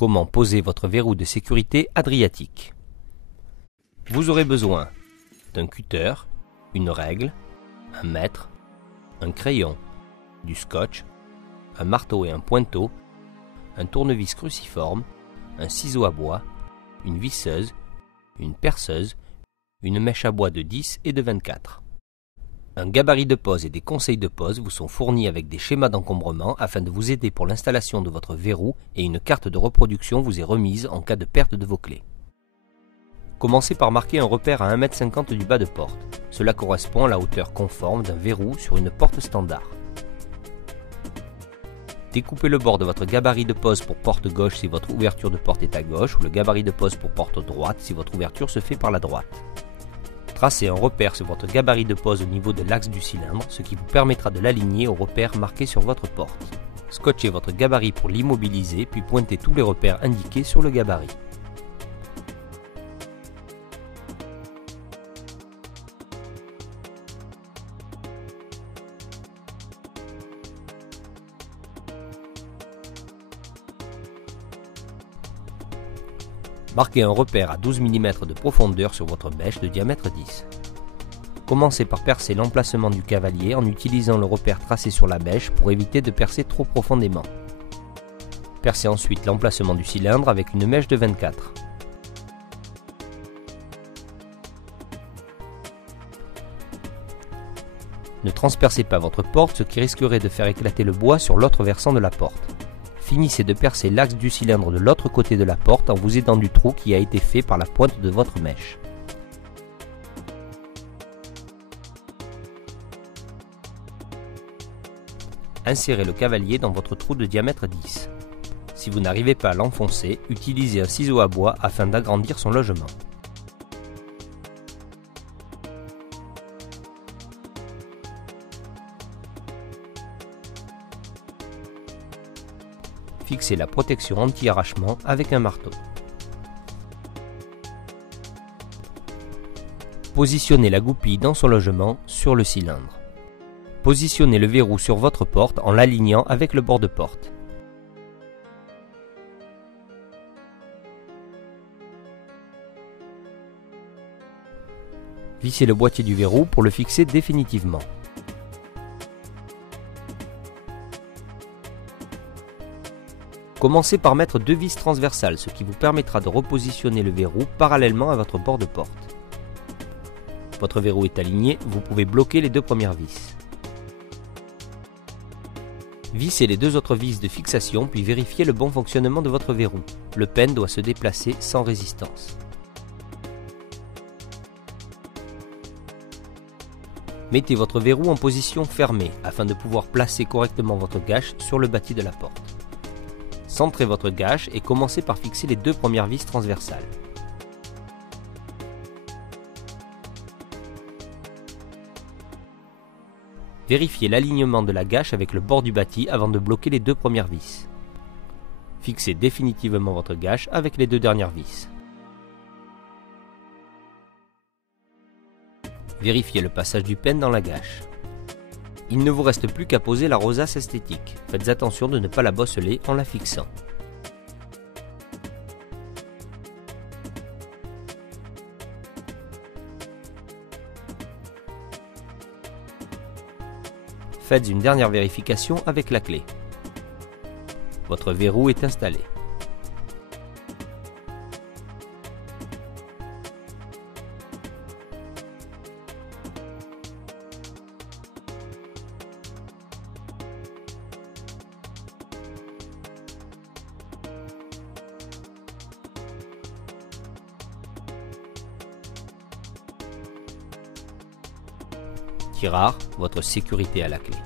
Comment poser votre verrou de sécurité Adriatique. Vous aurez besoin d'un cutter, une règle, un mètre, un crayon, du scotch, un marteau et un pointeau, un tournevis cruciforme, un ciseau à bois, une visseuse, une perceuse, une mèche à bois de 10 et de 24. Un gabarit de pose et des conseils de pose vous sont fournis avec des schémas d'encombrement afin de vous aider pour l'installation de votre verrou et une carte de reproduction vous est remise en cas de perte de vos clés. Commencez par marquer un repère à 1,50 m du bas de porte. Cela correspond à la hauteur conforme d'un verrou sur une porte standard. Découpez le bord de votre gabarit de pose pour porte gauche si votre ouverture de porte est à gauche ou le gabarit de pose pour porte droite si votre ouverture se fait par la droite. Tracez un repère sur votre gabarit de pose au niveau de l'axe du cylindre, ce qui vous permettra de l'aligner au repère marqué sur votre porte. Scotchez votre gabarit pour l'immobiliser, puis pointez tous les repères indiqués sur le gabarit. Marquez un repère à 12 mm de profondeur sur votre bêche de diamètre 10. Commencez par percer l'emplacement du cavalier en utilisant le repère tracé sur la bêche pour éviter de percer trop profondément. Percez ensuite l'emplacement du cylindre avec une mèche de 24. Ne transpercez pas votre porte, ce qui risquerait de faire éclater le bois sur l'autre versant de la porte. Finissez de percer l'axe du cylindre de l'autre côté de la porte en vous aidant du trou qui a été fait par la pointe de votre mèche. Insérez le cavalier dans votre trou de diamètre 10. Si vous n'arrivez pas à l'enfoncer, utilisez un ciseau à bois afin d'agrandir son logement. Fixez la protection anti-arrachement avec un marteau. Positionnez la goupille dans son logement sur le cylindre. Positionnez le verrou sur votre porte en l'alignant avec le bord de porte. Vissez le boîtier du verrou pour le fixer définitivement. Commencez par mettre 2 vis transversales, ce qui vous permettra de repositionner le verrou parallèlement à votre bord de porte. Votre verrou est aligné, vous pouvez bloquer les 2 premières vis. Vissez les 2 autres vis de fixation, puis vérifiez le bon fonctionnement de votre verrou. Le pin doit se déplacer sans résistance. Mettez votre verrou en position fermée, afin de pouvoir placer correctement votre gâche sur le bâti de la porte. Centrez votre gâche et commencez par fixer les 2 premières vis transversales. Vérifiez l'alignement de la gâche avec le bord du bâti avant de bloquer les 2 premières vis. Fixez définitivement votre gâche avec les 2 dernières vis. Vérifiez le passage du pin dans la gâche. Il ne vous reste plus qu'à poser la rosace esthétique. Faites attention de ne pas la bosseler en la fixant. Faites une dernière vérification avec la clé. Votre verrou est installé. Tirard, votre sécurité à la clé.